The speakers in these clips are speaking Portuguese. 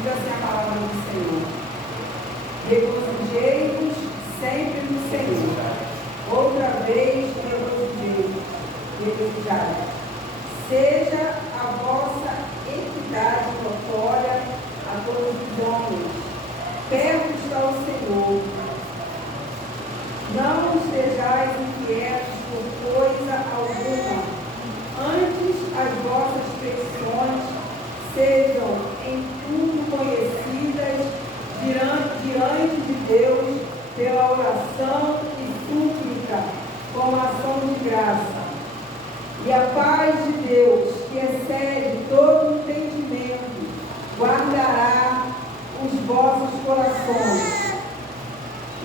Diz assim a palavra do Senhor: regozijei-vos sempre no Senhor. Outra vez regozijai. Seja a vossa equidade notória a todos os homens. Perto está o Senhor. Não estejais inquietos por coisa alguma. Antes as vossas petições sejam em tudo conhecidas diante de Deus pela oração e súplica com ação de graça. E a paz de Deus, que excede todo entendimento, guardará os vossos corações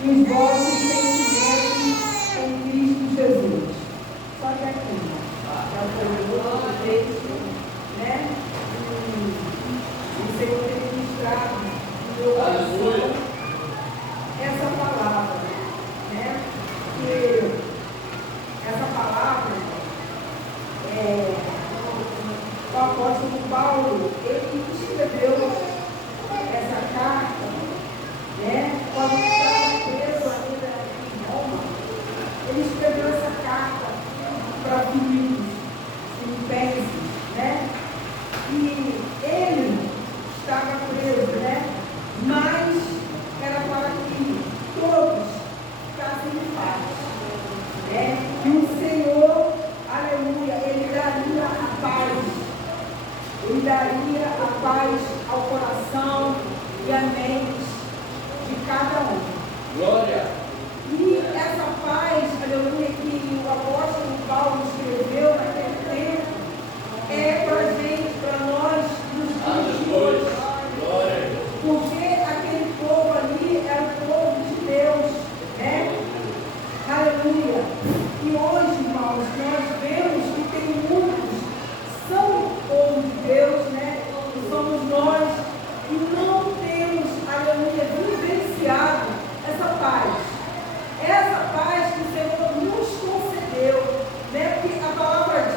e os vossos sentimentos em Cristo Jesus. Só que aqui, já foi outro texto, né? O Senhor tem ministrado no meu coração essa palavra, né? Que essa palavra, o apóstolo Paulo, ele escreveu essa carta, né? Quando estava preso ainda em Roma, ele escreveu essa carta para Filipenses, né? E ele estava preso, né? Mas era para que todos ficassem em paz, né? E o Senhor, aleluia, ele daria a paz. Ele daria a paz ao coração e à mente de cada um. Glória! E essa paz, aleluia, que o apóstolo Paulo escreveu naquele tempo, é para a gente, para nós, nos dias de hoje. Glória! Porque aquele povo ali era o povo de Deus, né? Aleluia! E hoje, irmãos, nós vemos que tem muitos, são o povo de Deus, né? E somos nós que não temos, aleluia, vivenciado essa paz. Essa paz que o Senhor nos concedeu, né? Porque a palavra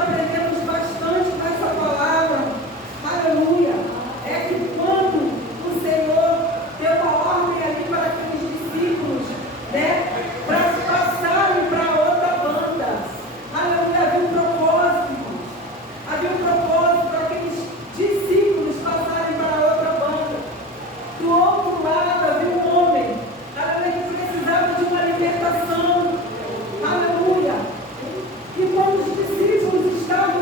aprendemos bastante nessa palavra, aleluia, é que quando o Senhor deu a ordem ali para aqueles discípulos, né, para passarem para outra banda, aleluia, havia um propósito para aqueles discípulos passarem para outra banda. Do outro lado havia um homem, aleluia, que precisava de uma libertação, aleluia. E quando os discípulos estavam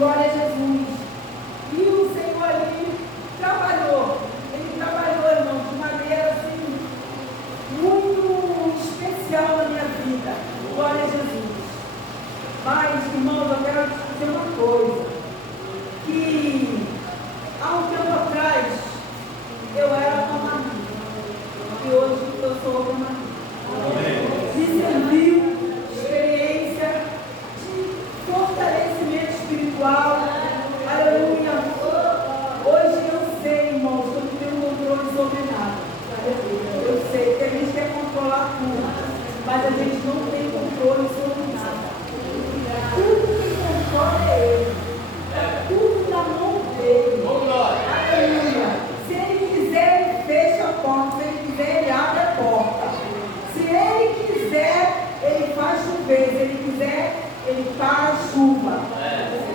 Glória a Jesus. E o Senhor ali trabalhou. Ele trabalhou, irmão, de maneira assim, muito especial na minha vida. Glória a Jesus. Mas, irmãos, eu quero te dizer uma coisa. Que há um tempo atrás eu era uma marinha. E hoje eu sou uma marinha. Me serviu experiência de fortalecimento espiritual. Aleluia. Hoje eu sei, irmãos, que eu não tenho controle sobre nada. Eu sei que a gente quer controlar tudo, mas a gente não tem controle sobre nada. Tudo que controla é Ele. Tudo na mão dele. Aleluia. Se Ele quiser, Ele fecha a porta. Se Ele quiser, Ele abre a porta. Se Ele quiser, Ele faz chover. Se Ele quiser, Ele para a chuva.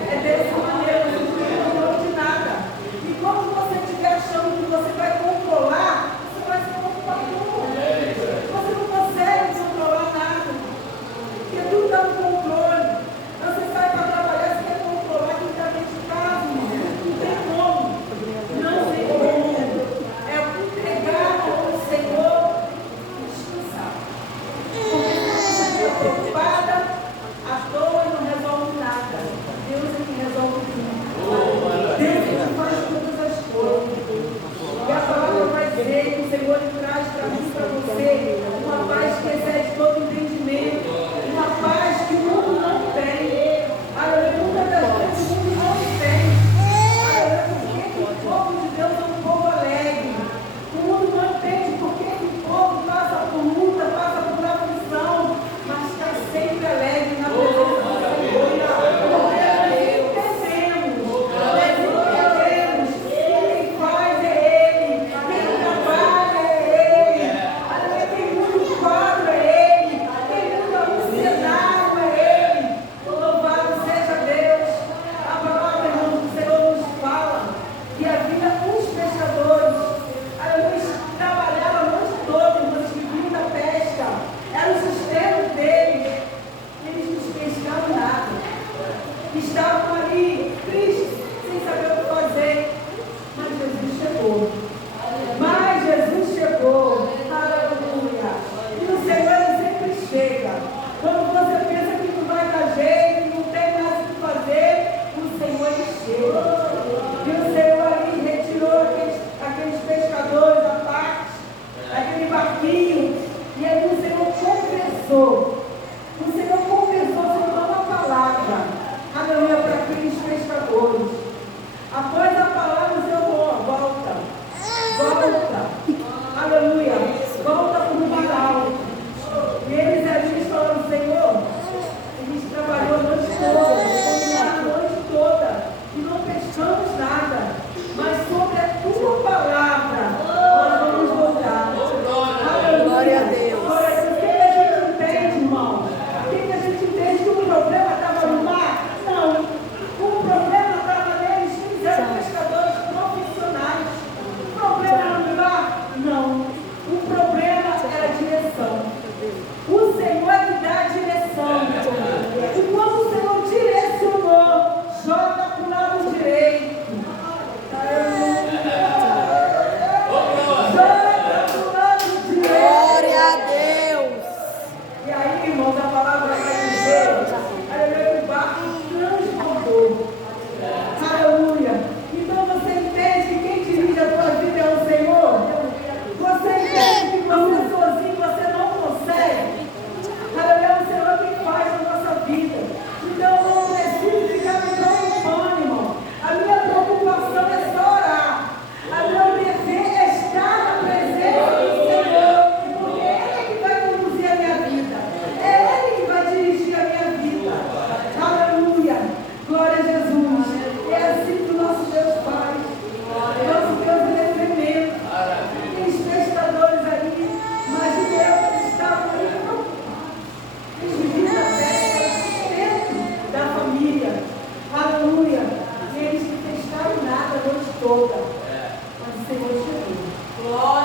É dessa maneira, você não tem controle de nada. E quando você estiver achando que você vai controlar, você vai se preocupar com. Você não consegue controlar nada. Porque tudo está no controle. Você sai para trabalhar, você quer controlar quem está dentro de casa, irmão. Não tem como. Não tem como. É entregar ao Senhor e descansar. Porque se você está preocupada, à toa não resolve nada. Deus é que resolve tudo. Deus é que faz todas as coisas. E a palavra vai dizer que o Senhor traz para mim e para você uma paz que excede todo entendimento. Uma paz que o mundo não tem. Aleluia. Muitas das vezes o mundo não tem. Aleluia. Porque o povo de Deus é um povo alegre. O mundo não entende porque o povo passa por luta, passa por aflição, mas está sempre alegre na presença do Senhor. Estavam ali tristes, sem saber o que fazer, mas Jesus chegou. Aleluia. E o Senhor sempre chega. Quando você pensa que não vai dar jeito, não tem mais o que fazer, o Senhor chega. E o Senhor ali retirou aqueles pescadores da parte, aquele barquinho, e aí o Senhor confessou. O Senhor confessou, soltou uma palavra. Aleluia, para aqueles pescadores. Após a palavra, o Senhor volta. Aleluia. Volta para o mar alto. E eles ali falaram, Senhor, a gente trabalhou a noite toda e não pescamos nada. Mas sobre a tua palavra, nós vamos voltar. Aleluia. Glória a Deus. O que a gente entende, irmão? O que a gente entende que o problema estava no mar? Não. O problema estava neles, eles eram pescadores profissionais. O problema no mar? Não. O problema era a direção. O Senhor é que dá a direção. E quando o Senhor direcionou, joga para o lado direito. Joga para o lado direito. Glória a Deus. E aí, irmãos, a palavra vai dizer, aleluia, que o barco transbordou. Aleluia. Então você entende que quem dirige a tua vida é o Senhor? Você entende que você sozinho você não consegue? Aleluia, é o Senhor quem faz a nossa vida. Então eu não preciso ficar me preocupando, irmão. A minha preocupação é só orar. A meu dever é estar na presença do Senhor. Porque Ele é que vai conduzir a minha vida. É Ele que vai dirigir a minha vida. Aleluia. Glória a Jesus. É assim que o nosso Deus faz. Nosso Deus ele é tremendo. Tem os pescadores ali, mas eles estavam ali preocupados. Eles viviam da pesca, dentro da família. Aleluia. E eles não pescaram nada a noite toda. Mas o Senhor chegou. Glória